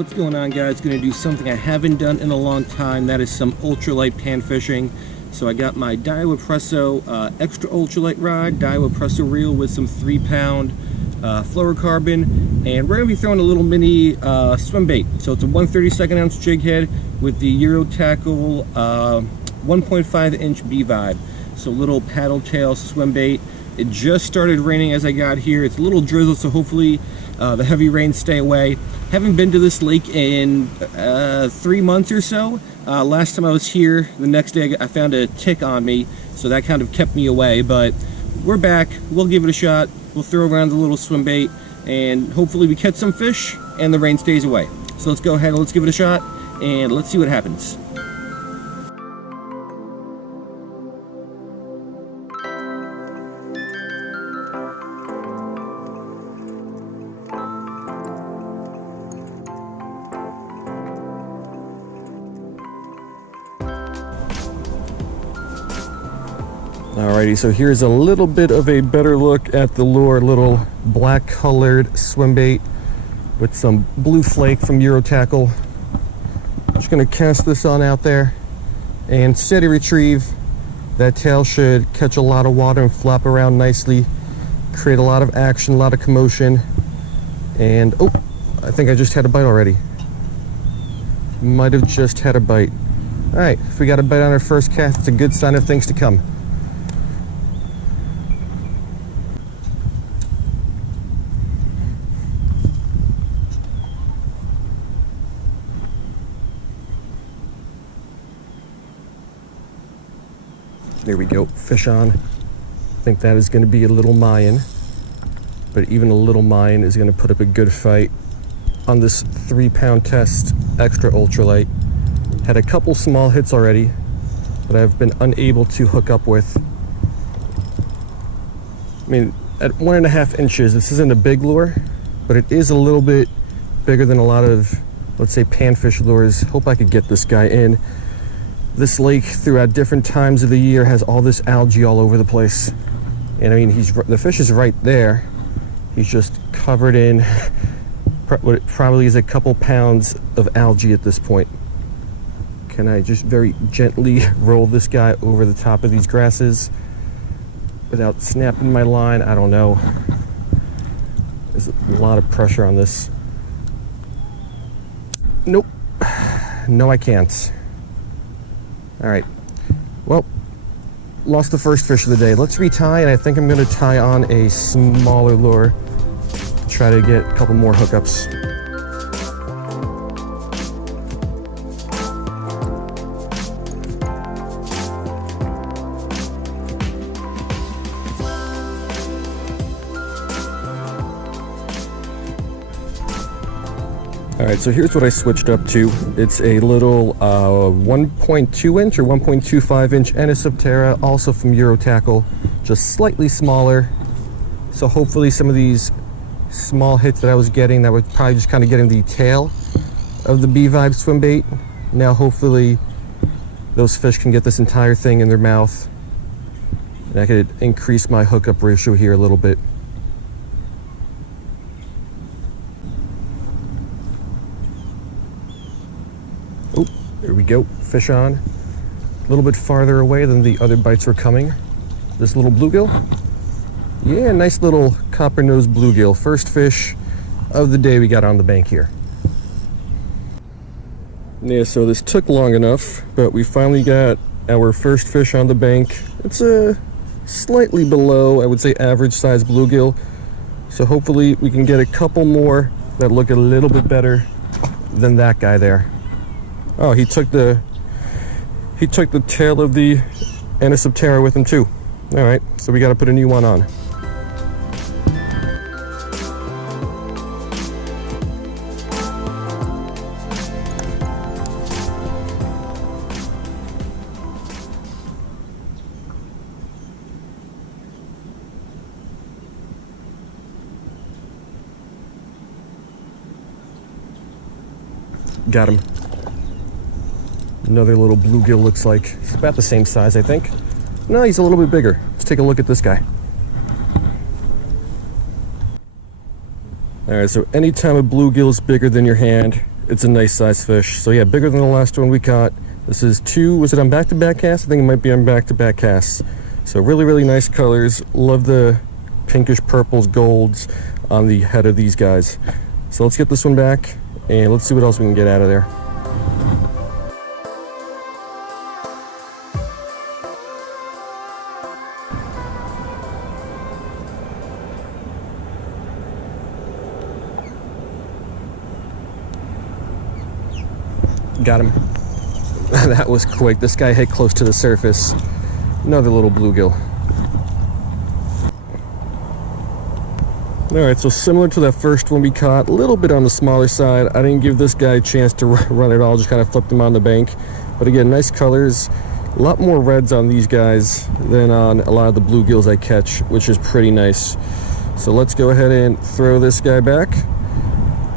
what's going on, guys? Gonna do something I haven't done in a long time. That is some ultralight pan fishing. So I got my Daiwa Presso extra ultralight rod, Daiwa Presso reel with some 3-pound fluorocarbon, and we're gonna be throwing a little mini swim bait. So it's a 1/32 ounce jig head with the Eurotackle 1.5-inch B-Vibe. So little paddle tail swim bait. It just started raining as I got here. It's a little drizzle, so hopefully the heavy rains stay away. Haven't been to this lake in 3 months or so. Last time I was here, the next day I found a tick on me, so that kind of kept me away. But we're back. We'll give it a shot. We'll throw around the little swim bait, and hopefully we catch some fish and the rain stays away. So let's go ahead and let's give it a shot, and let's see what happens. Alrighty, so here's a little bit of a better look at the lure. Little black colored swim bait with some blue flake from Eurotackle. Just gonna cast this on out there and steady retrieve. That tail should catch a lot of water and flop around nicely, create a lot of action, a lot of commotion. And oh, I think I just had a bite already. Might have just had a bite. Alright, if we got a bite on our first cast, it's a good sign of things to come. There we go, fish on. I think that is going to be a little Mayan, but even a little Mayan is going to put up a good fight on this 3-pound test extra ultralight. Had a couple small hits already, but I've been unable to hook up with. I mean, at 1.5 inches, this isn't a big lure, but it is a little bit bigger than a lot of, let's say, panfish lures. Hope I could get this guy in. This lake, throughout different times of the year, has all this algae all over the place. And I mean, the fish is right there. He's just covered in what probably is a couple pounds of algae at this point. Can I just very gently roll this guy over the top of these grasses without snapping my line? I don't know. There's a lot of pressure on this. Nope. No, I can't. All right, well, lost the first fish of the day. Let's retie, and I think I'm gonna tie on a smaller lure to try to get a couple more hookups. All right, so here's what I switched up to. It's a little 1.2 inch or 1.25 inch Anisoptera, also from Eurotackle, just slightly smaller. So hopefully some of these small hits that I was getting, that was probably just kind of getting the tail of the B-Vibe swim bait. Now hopefully those fish can get this entire thing in their mouth, and I could increase my hookup ratio here a little bit. There we go, fish on. A little bit farther away than the other bites were coming. This little bluegill. Yeah, nice little copper-nosed bluegill. First fish of the day we got on the bank here. Yeah, so this took long enough, but we finally got our first fish on the bank. It's a slightly below, I would say, average size bluegill. So hopefully we can get a couple more that look a little bit better than that guy there. Oh, he took the tail of the Anisoptera with him too. All right, so we got to put a new one on. Got him. Another little bluegill, looks like. He's about the same size, I think. No, he's a little bit bigger. Let's take a look at this guy. All right, so anytime a bluegill is bigger than your hand, it's a nice size fish. So yeah, bigger than the last one we caught. This is was it on back-to-back casts? I think it might be on back-to-back casts. So really, really nice colors. Love the pinkish purples, golds on the head of these guys. So let's get this one back and let's see what else we can get out of there. Got him. That was quick. This guy hit close to the surface. Another little bluegill. Alright, so similar to that first one we caught, a little bit on the smaller side. I didn't give this guy a chance to run at all, just kind of flipped him on the bank. But again, nice colors. A lot more reds on these guys than on a lot of the bluegills I catch, which is pretty nice. So let's go ahead and throw this guy back,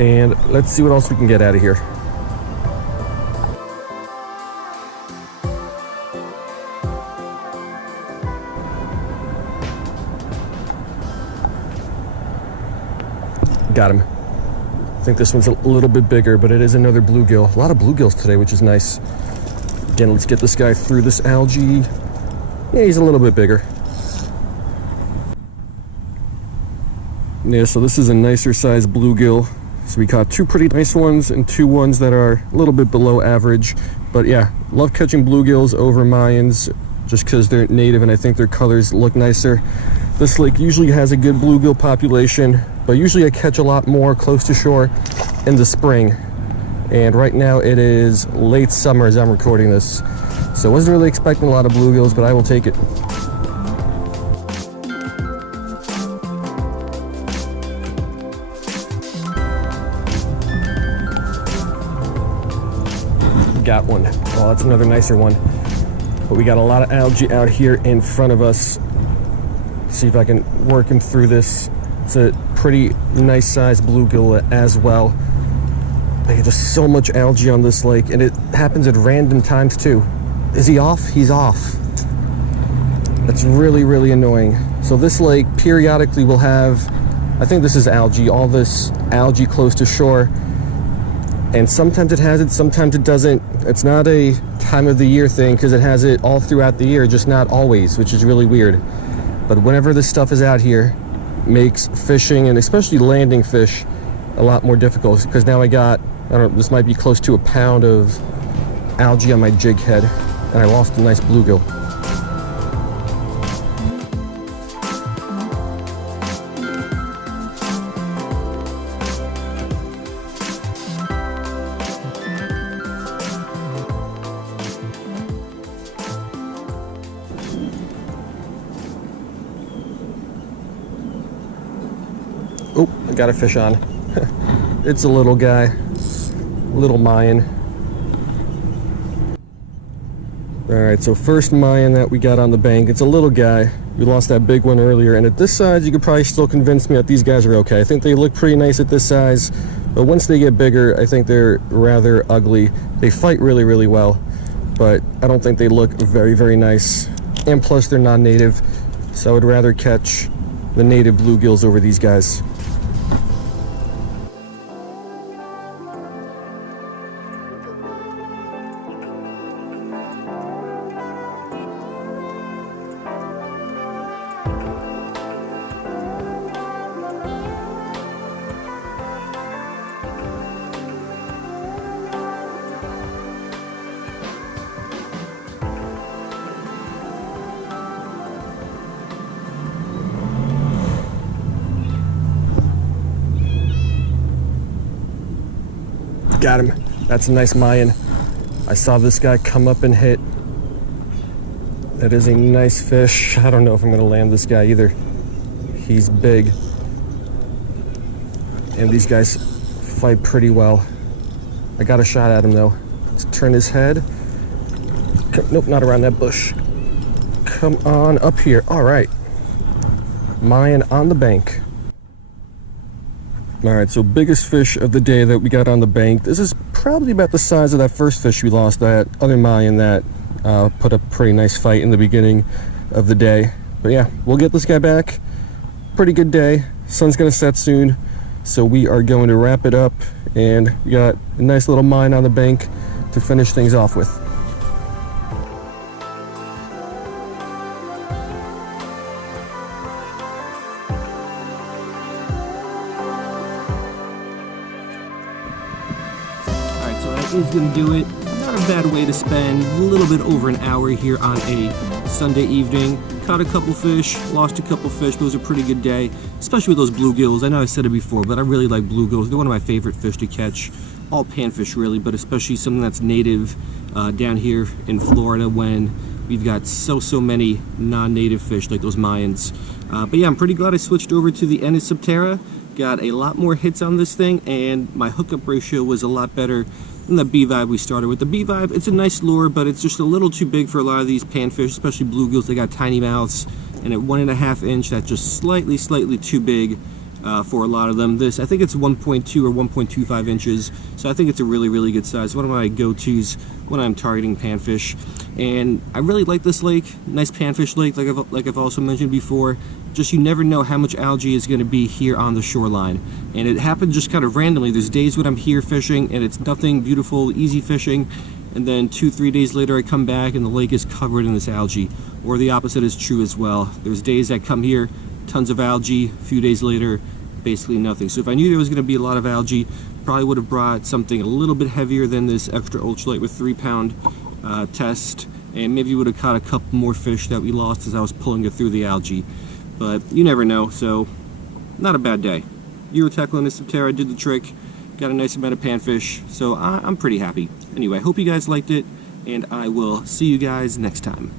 and let's see what else we can get out of here. Got him. I think this one's a little bit bigger, but it is another bluegill. A lot of bluegills today, which is nice. Again, let's get this guy through this algae. Yeah, he's a little bit bigger. Yeah, so this is a nicer size bluegill. So we caught two pretty nice ones and two ones that are a little bit below average. But yeah, love catching bluegills over Mayans just because they're native and I think their colors look nicer. This lake usually has a good bluegill population, but usually I catch a lot more close to shore in the spring. And right now it is late summer as I'm recording this. So I wasn't really expecting a lot of bluegills, but I will take it. Got one. Oh, that's another nicer one. But we got a lot of algae out here in front of us. See if I can work him through this. It's a pretty nice sized bluegill as well. There's just so much algae on this lake, and it happens at random times too. Is he off? He's off. That's really, really annoying. So this lake periodically will have, I think this is algae, all this algae close to shore. And sometimes it has it, sometimes it doesn't. It's not a time of the year thing because it has it all throughout the year, just not always, which is really weird. But whenever this stuff is out here, makes fishing and especially landing fish a lot more difficult because now I got, I don't know, this might be close to a pound of algae on my jig head and I lost a nice bluegill. Oh, I got a fish on. It's a little guy, little Mayan. All right, so first Mayan that we got on the bank, it's a little guy. We lost that big one earlier, and at this size, you could probably still convince me that these guys are okay. I think they look pretty nice at this size, but once they get bigger, I think they're rather ugly. They fight really, really well, but I don't think they look very, very nice. And plus, they're non-native, so I would rather catch the native bluegills over these guys. Got him. That's a nice Mayan. I saw this guy come up and hit. That is a nice fish. I don't know if I'm going to land this guy either. He's big. And these guys fight pretty well. I got a shot at him though. Let's turn his head. Nope, not around that bush. Come on up here. All right. Mayan on the bank. All right, so biggest fish of the day that we got on the bank. This is probably about the size of that first fish we lost, that other Mayan that put up a pretty nice fight in the beginning of the day. But yeah, we'll get this guy back. Pretty good day. Sun's gonna set soon, so we are going to wrap it up and we got a nice little Mayan on the bank to finish things off with. Alright, so that is going to do it. Not a bad way to spend a little bit over an hour here on a Sunday evening. Caught a couple fish, lost a couple fish, but it was a pretty good day, especially with those bluegills. I know I said it before, but I really like bluegills. They're one of my favorite fish to catch. All panfish really, but especially something that's native down here in Florida when we've got so many non-native fish like those Mayans. But yeah, I'm pretty glad I switched over to the Anisoptera. Got a lot more hits on this thing, and my hookup ratio was a lot better than the B-Vibe we started with. The B-Vibe, it's a nice lure, but it's just a little too big for a lot of these panfish, especially bluegills. They got tiny mouths, and at 1.5 inch, that's just slightly too big for a lot of them. This, I think it's 1.2 or 1.25 inches, so I think it's a really good size. One of my go-tos when I'm targeting panfish. And I really like this lake, nice panfish lake, like I've also mentioned before. Just you never know how much algae is going to be here on the shoreline, and it happens just kind of randomly. There's days when I'm here fishing and it's nothing, beautiful, easy fishing, and then 2-3 days later I come back and the lake is covered in this algae. Or the opposite is true as well. There's days I come here, tons of algae, a few days later basically nothing. So if I knew there was going to be a lot of algae, probably would have brought something a little bit heavier than this extra ultralight with 3-pound test, and maybe would have caught a couple more fish that we lost as I was pulling it through the algae. But you never know, so not a bad day. Eurotackle Anisoptera did the trick, got a nice amount of panfish, so I'm pretty happy. Anyway, I hope you guys liked it, and I will see you guys next time.